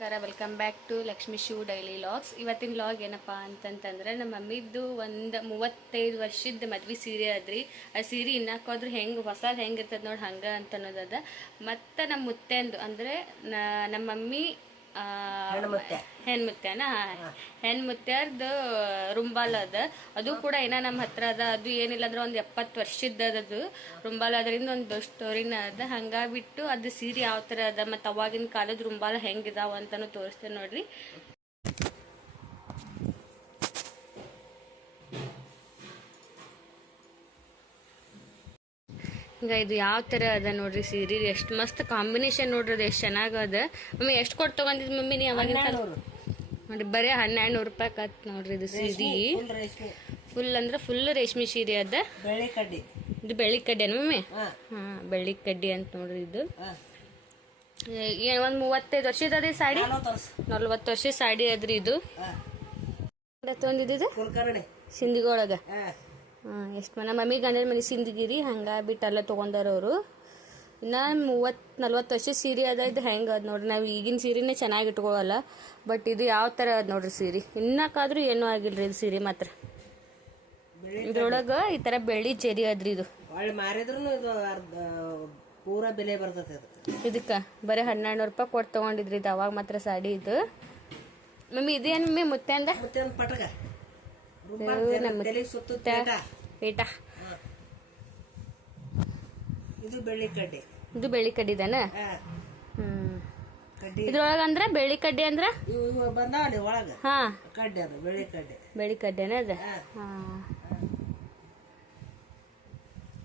Welcome back to Lakshmi shoe daily logs. ಇವತ್ತಿನ log ಏನಪ್ಪ ಅಂತಂತಂದ್ರೆ ನಮ್ಮ ಮಮ್ಮಿದ್ದು ಒಂದು 35 ವರ್ಷದ ಮದ್ವೆ ಸೀರೆ ಅದ್ರಿ. ಆ ಸೀರೆ ಇನ್ನಾಕೋದ್ರೂ ಹೆಂಗೆ ಹೊಸದು ಹೆಂಗಿರ್ತದೆ ನೋಡಿ ಹಂಗೆ ಅಂತ ಅನ್ನೋದದ. ಮತ್ತು ನಮ್ಮ ಮುತ್ತೆಂದು ಅಂದರೆ ನಮ್ಮ ಮಮ್ಮಿ ಹೆಣ್ಮುತ್ತೆನ ಹೆಣ್ಮುತ್ಯಾರ್ದು ರುಂಬಾಲ ಅದ. ಅದು ಕೂಡ ಏನೋ ನಮ್ಮ ಹತ್ರ ಅದ. ಅದು ಏನಿಲ್ಲ ಅಂದ್ರೆ ಒಂದು 70 ವರ್ಷದ ಅದು ರುಂಬಾಲ. ಅದರಿಂದ ಒಂದು ಸ್ಟೋರಿನ ಅದ. ಹಂಗಾಗ್ಬಿಟ್ಟು ಅದು ಸೀರೆ ಯಾವ ಥರ ಅದ ಮತ್ತು ಅವಾಗಿನ ಕಾಲದ ರುಂಬಾಲ ಹೆಂಗಿದಾವ ಅಂತಾನು ತೋರಿಸ್ತೇನೆ ನೋಡ್ರಿ. ಈಗ ಇದು ಯಾವ ಥರ ಅದ ನೋಡ್ರಿ ಸೀರೆ. ಎಷ್ಟು ಮಸ್ತ್ ಕಾಂಬಿನೇಷನ್ ನೋಡ್ರಿ. ಅದು ಎಷ್ಟು ಚೆನ್ನಾಗದ. ಮಮ್ಮಿ ಎಷ್ಟು ಕೊಟ್ಟು ತೊಗೊಂಡಿದ್ ಮಮ್ಮಿ ನೀ ಅವಾಗಿನ ನೋಡಿ? ಬರೀ 1200 ರೂಪಾಯಿ ಕತ್ ನೋಡ್ರಿ ಇದು ಸೀರೆ. ಫುಲ್ ಅಂದ್ರೆ ಫುಲ್ ರೇಷ್ಮೆ ಸೀರೆ ಅದ. ಇದು ಬೆಳ್ಳಿ ಕಡ್ಡಿ ಮಮ್ಮಿ? ಬೆಳ್ಳಿ ಕಡ್ಡಿ ಅಂತ ನೋಡ್ರಿ. ಇದು ಒಂದು 35 ವರ್ಷದ ಅದ್ರಿ ಸಾಡಿ. 40 ವರ್ಷದ ಸಾಡಿ ಅದ್ರಿ ಇದು. ತೊಂದಿದ್ದು ಸಿಂಧಿಗೊಳಗ ಎಷ್ಟು ನಮ್ಮ ಮಮ್ಮಿ ಗಂಡನ ಮನೆ ಸಿಂದಗಿರಿ. ಹಂಗಾಗ್ಬಿಟ್ಟೆಲ್ಲ ತೊಗೊಂಡಾರ ಅವರು. ಇನ್ನು 30-40 ವರ್ಷದ ಸೀರೆ ಅದ. ಇದು ಹೆಂಗೆ ಅದ ನೋಡ್ರಿ. ನಾವು ಈಗಿನ ಸೀರೆನೇ ಚೆನ್ನಾಗಿ ಇಟ್ಕೊಳ್ಳಲ್ಲ. ಬಟ್ ಇದು ಯಾವ ಥರ ಅದ ನೋಡ್ರಿ ಸೀರೆ. ಇನ್ನಕ್ಕಾದ್ರೂ ಏನೂ ಆಗಿಲ್ರಿ ಇದು ಸೀರೆ ಮಾತ್ರ. ಇದ್ರೊಳಗೆ ಈ ಥರ ಬೆಳ್ಳಿ ಚೆರಿ ಅದ್ರಿ. ಇದು ಪೂರ ಬೆಲೆ ಬರ್ತದೆ. ಇದಕ್ಕೆ ಬರೀ 1200 ರೂಪಾಯಿ ಕೊಟ್ಟು ತೊಗೊಂಡಿದ್ರಿ ಇದು ಅವಾಗ ಮಾತ್ರ ಸಾಡಿ ಇದು. ಮಮ್ಮಿ ಇದೇನು ಮಮ್ಮಿ ಮುತ್ತೆಂದ ಪಟಕ ಪೇಟ. ಇದು ಬೆಳ್ಳಿ ಕಡ್ಡಿ. ಇದು ಬೆಳ್ಳಿ ಕಡ್ಡಿದಾನ? ಇದ್ರೊಳಗ ಅಂದ್ರ ಬೆಳ್ಳಿ ಕಡ್ಡಿ ಅಂದ್ರ ಬಂದಾವಲ್ಲಿ ಒಳಗ. ಕಡ್ಡಿ ಅದು ಬೆಳ್ಳಿ ಕಡ್ಡಿ. ಬೆಳ್ಳಿ ಕಡ್ಡಿನ ಅದ.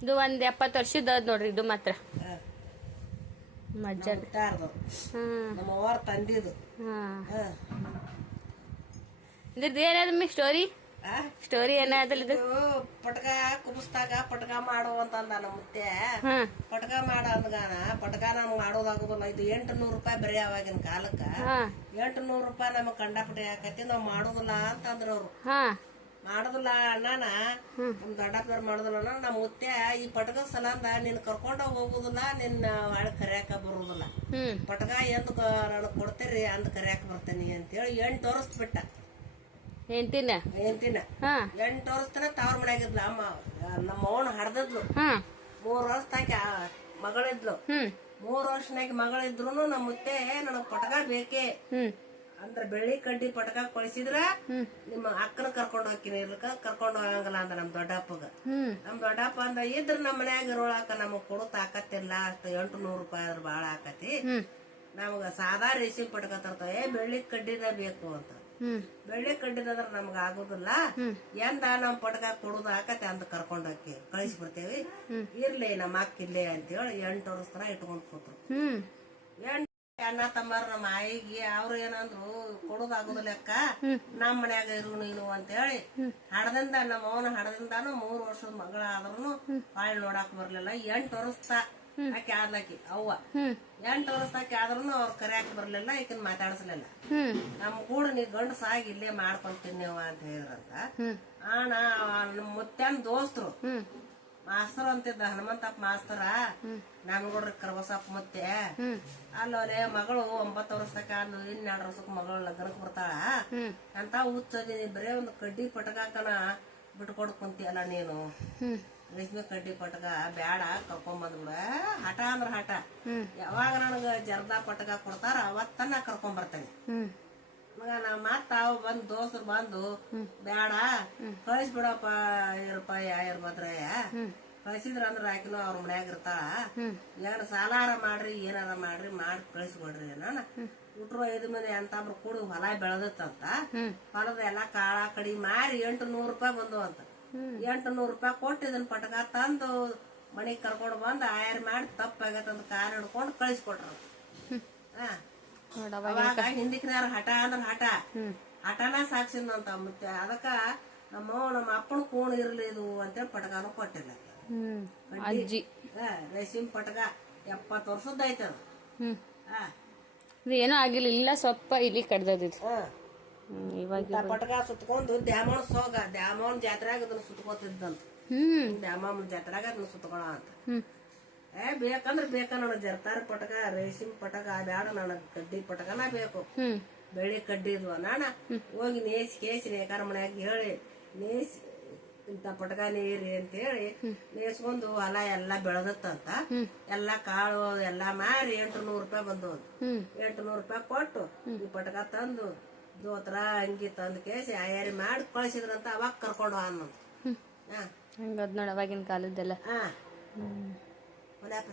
ಇದು ಒಂದ್ 70 ವರ್ಷದ ನೋಡ್ರಿ ಇದು ಮಾತ್ರ. ಮಜ್ಜರ್ ನಮ್ಮ ಅವ್ರ ತಂದಿದ್ದು. ಇದ್ರದ್ದು ಏನಾದ ಸ್ಟೋರಿ ಏನಾದಲ್ಲ ಇದು? ಪಟಕ ಕುಬಸ್ದಾಗ ಪಟಕ ಮಾಡು ಅಂತಂದ ನಮ್ಮ ಮುತ್ತೆ. ಪಟಕ ಮಾಡ ಅಂದ್ಗಾನ ಪಟಕ ನಮ್ಗೆ ಮಾಡೋದಾಗುದಿಲ್ಲ. ಇದು 800 ರೂಪಾಯಿ ಬರೀ ಅವಾಗಿನ ಕಾಲಕ್ಕ. 800 ರೂಪಾಯಿ ನಮಗ್ ಕಂಡಾಪಟ್ಟೆ ಹಾಕತಿ, ನಾವ್ ಮಾಡುದಿಲ್ಲ ಅಂತಂದ್ರ ಅವ್ರು. ಮಾಡುದಿಲ್ಲ ಅಣ್ಣನ ನಮ್ ದೊಡ್ಡಪ್ಪವ್ರು ಮಾಡುದಿಲ್ಲ ಅಣ್ಣ. ನಮ್ಮ ಮುತ್ತೆ ಈ ಪಟಕ ಸಲಂದ ನಿನ್ ಕರ್ಕೊಂಡ ಹೋಗುದಿಲ್ಲ, ನಿನ್ನ ಒಳಗ್ ಕರ್ಯಾಕ ಬರುದಿಲ್ಲ. ಪಟಕ ಎಂದ್ ನನಗ್ ಕೊಡ್ತೀರಿ ಅಂದ್ ಕರ್ಯಾಕ ಬರ್ತೇನಿ ಅಂತೇಳಿ 8 ವರ್ಷ ಬಿಟ್ಟ. ಎಂಟಿನ 8 ವರ್ಷತನ ತಾವ್ರ ಮನ್ಯಾಗಿದ್ಲ. ನಮ್ಮ ಅವನು ಹಡ್ದದ್ಲು. 3 ವರ್ಷ ತಾಕಿ ಮಗಳಿದ್ಲು. 3 ವರ್ಷನಾಗಿ ಮಗಳಿದ್ರು ನಮ್ಮ ಮುತ್ತೆ ನನಗ್ ಪಟಕ ಬೇಕೇ ಅಂದ್ರ ಬೆಳ್ಳಿ ಕಡ್ಡಿ ಪಟಕ ಕೊಳಿಸಿದ್ರ ನಿಮ್ಮ ಅಕ್ಕನ ಕರ್ಕೊಂಡ್ ಹೋಗ್ತೀನಿ. ಇರ್ಲಕ್ಕ ಕರ್ಕೊಂಡ್ ಹೋಗಂಗಿಲ್ಲ ಅಂದ ನಮ್ ದೊಡ್ಡಪ್ಪಗ. ನಮ್ ದೊಡ್ಡಪ್ಪ ಅಂದ ಇದ್ರ ನಮ್ಮ ಮನ್ಯಾಗ ಇರೋಳಾಕ ನಮಗ್ ಕೊಡತ್ ಆಕತ್ತಿಲ್ಲ. ಅಷ್ಟ 800 ರೂಪಾಯಿ ಆದ್ರ ಬಾಳ ಆಕತಿ. ನಮ್ಗ ಸಾದಾ ರೇಷನ್ ಪಟಕ ತರ್ತಾವ. ಬೆಳ್ಳಿ ಕಡ್ಡಿನ ಬೇಕು ಅಂತ. ಬೆಳ್ಳಿ ಕಡ್ಡಿದಂದ್ರ ನಮ್ಗ ಆಗುದಿಲ್ಲ. ಎಂದ ನಮ್ ಪಟಕ ಕೊಡುದು ಆಕತಿ ಅಂತ ಕರ್ಕೊಂಡ್ ಹೋಗಿ ಕಳಿಸಿ ಬಿಡ್ತೇವಿ. ಇರ್ಲಿ ನಮ್ಮ ಅಕ್ಕ ಇಲ್ಲೇ ಅಂತೇಳಿ 8 ವರ್ಷ ತನ ಇಟ್ಕೊಂಡ್ ಕೂತ್ರು. ಅಣ್ಣ ತಮ್ಮಾರ ನಮ್ಮ ಆಯಿಗೆ ಅವ್ರು ಏನಂದ್ರು ಕೊಡುದಾಗುದಿಲ್ಲ ಅಕ್ಕ, ನಮ್ ಮನ್ಯಾಗ ಇರು ನೀನು ಅಂತೇಳಿ ಹಡದಿಂದ ನಮ್ಮ ಅವನ ಹಡದಿಂದಾನು 3 ವರ್ಷದ ಮಗಳ ಆದ್ರೂ ಬಾಳ್ ನೋಡಾಕ್ ಬರ್ಲಿಲ್ಲ. 8 ವರ್ಷ ಆಕೆ ಆದ್ಲಾಕಿ ಅವ್ವ. 8 ವರ್ಷದಾಕಿ ಆದ್ರೂ ಅವ್ರ ಕರ್ಯಾಕ ಬರ್ಲಿಲ್ಲ, ಈಕಿನ ಮಾತಾಡ್ಸ್ಲಿಲ್ಲ. ನಮ್ ಕೂಡ ನೀ ಗಂಡು ಸಾಗಿ ಇಲ್ಲೇ ಮಾಡ್ಕೊಂತೀನಿ ಅಂತ ಹೇಳಿದ್ರಂತ. ಅಣ್ಣ ನಮ್ ಮುತ್ಯಾನ್ ದೋಸ್ತರು ಮಾಸ್ತರ್ ಅಂತಿದ್ದ ಹನುಮಂತಪ್ಪ ಮಾಸ್ತರ. ನಮ್ಗೂಡ್ರಿ ಕರ್ಬಸಪ್ಪ ಮುತ್ತೆ ಅಲ್ಲೋಲೆ ಮಗಳು 9 ವರ್ಷಕ್ಕ ಆದ್ಲು. 12 ವರ್ಷಕ್ಕ ಮಗಳು ಲಗ್ನಕ್ ಬರ್ತಾಳ ಅಂತ ಹುಚ್ಚದಿ. ಬರೇ ಒಂದು ಕಡ್ಡಿ ಪಟಕಾಕನ ಬಿಟ್ಕೊಡ್ ಕುಂತಿಯಲ್ಲ ನೀನು. ರೇಷ್ಮೆ ಕಡ್ಡಿ ಪಟಕ ಬ್ಯಾಡ, ಕರ್ಕೊಂಡ್ ಬಂದ್ಬಿಡ. ಹಠ ಅಂದ್ರ ಹಠ. ಯಾವಾಗ ನನಗ ಜರ್ದಾ ಪಟಕ ಕೊಡ್ತಾರ ಅವತ್ತನ್ನ ಕರ್ಕೊಂಡ್ ಬರ್ತೇನೆ. ಮಗ ನಾ ಮತ್ತ ಅವ್ ಬಂದ್ ದೋಸ್ತರು ಬಂದು ಬ್ಯಾಡ ಕಳಿಸ್ಬಿಡಪ್ಪ 1000 ರೂಪಾಯಿ 2000 ಭದ್ರಯ್ಯ ಕಳ್ಸಿದ್ರ ಅಂದ್ರ ಆಕಿನೂ ಅವ್ರ ಮನ್ಯಾಗ ಇರ್ತಾಳ. ಏನ್ ಸಾಲಾರ ಮಾಡ್ರಿ ಏನಾರ ಮಾಡ್ರಿ ಮಾಡಿ ಕಳಿಸ್ಕೊಡ್ರಿ. ನಾನು ಹುಟ್ರು 5 ಮಂದಿ ಅಂತಂಬ್ರು ಕೂಡಿ ಹೊಲ ಬೆಳೆದತ್ತಂತ. ಹೊಲದ ಎಲ್ಲಾ ಕಾಳ ಕಡಿ ಮಾರಿ 800 ರೂಪಾಯಿ ಬಂದು ಅಂತ. 800 ರೂಪಾಯಿ ಕೊಟ್ಟು ಇದನ್ ಪಟಕ ತಂದು ಮನಿಗ್ ಕರ್ಕೊಂಡ್ ಬಂದ್ ಆಯರ್ ಮಾಡಿ ತಪ್ಪಾಗತ್ತಂತ ಕಾರ್ ಹಿಡ್ಕೊಂಡು ಕಳಿಸ್ಕೊಟ್ರು. ಅವಾಗ ಹಿಂದಿಕ್ನಾರ ಹಠ ಅಂದ್ರ ಹಠನ ಸಾಕ್ಸಿದಂತ ಮತ್ತೆ. ಅದಕ್ಕ ನಮ್ಮ ಅಪ್ಪನ ಕೋಣ ಇರ್ಲಿ ಇದು ಅಂತೇಳಿ ಪಟಕಾನು ಕೊಟ್ಟಿಲ್ಲ. ರೇಷನ್ ಪಟಕ 70 ವರ್ಷದ ಐತದ. ಏನೂ ಆಗಿಲ್ಲ. ಇಲ್ಲ ಸ್ವಲ್ಪ ಇಲ್ಲಿ ಕಡ್ದಿದ್ ಇವಾಗ ಪಟಕ ಸುತ್ಕೊಂಡು ದ್ಯಾಮವ್ವನ ಜಾತ್ರೆಯಾಗ ಅದನ್ನ ಸುತ್ಕೋತಿದ್ದಂತ. ದ್ಯಾಮವ್ವನ ಜಾತ್ರೆಯಾಗ ಅದನ್ನ ಸುತ್ಕೊಳ ಅಂತ. ಬೇಕಂದ್ರೆ ನನಗ್ ಜರ್ತಾರ ಪಟಕ ರೇಷ್ಮೆ ಪಟಕ ಬ್ಯಾಡ ನನಗ್ ಕಡ್ಡಿ ಪಟಕನ ಬೇಕು. ಬೆಳ್ಳಿ ಕಡ್ಡಿ ಇದ್ವ ನಾನ ಹೋಗಿ ನೇಸಿ ಕೇಸಿ ನೇಕಾರ ಮನ್ಯಾಗ ಹೇಳಿ ನೇಸಿ ಇಂತ ಪಟಕ ನೀರಿ ಅಂತ ಹೇಳಿ ನೇಸ್ಕೊಂಡು ಹೊಲ ಎಲ್ಲಾ ಬೆಳೆದತ್ತಂತ ಎಲ್ಲಾ ಕಾಳು ಎಲ್ಲಾ ಮಾರಿ 800 ರೂಪಾಯಿ ಬಂದವು. 800 ರೂಪಾಯಿ ಕೊಟ್ಟು ಈ ಪಟಕ ತಂದು ದೋತ್ರ ಅಂಗಿ ತಂದು ಕೇಸಿ ಆಯಾರಿ ಮಾಡಿ ಕಳಿಸಿದ್ರಂತ ಅವಾಗ ಕರ್ಕೊಂಡು ಅನ್ನೋದು. ಹಂಗದ್ ನೋಡ ಅವಾಗಿನ ಕಾಲದ್ದೆಲ್ಲ. ಮನ್ಯಾಪ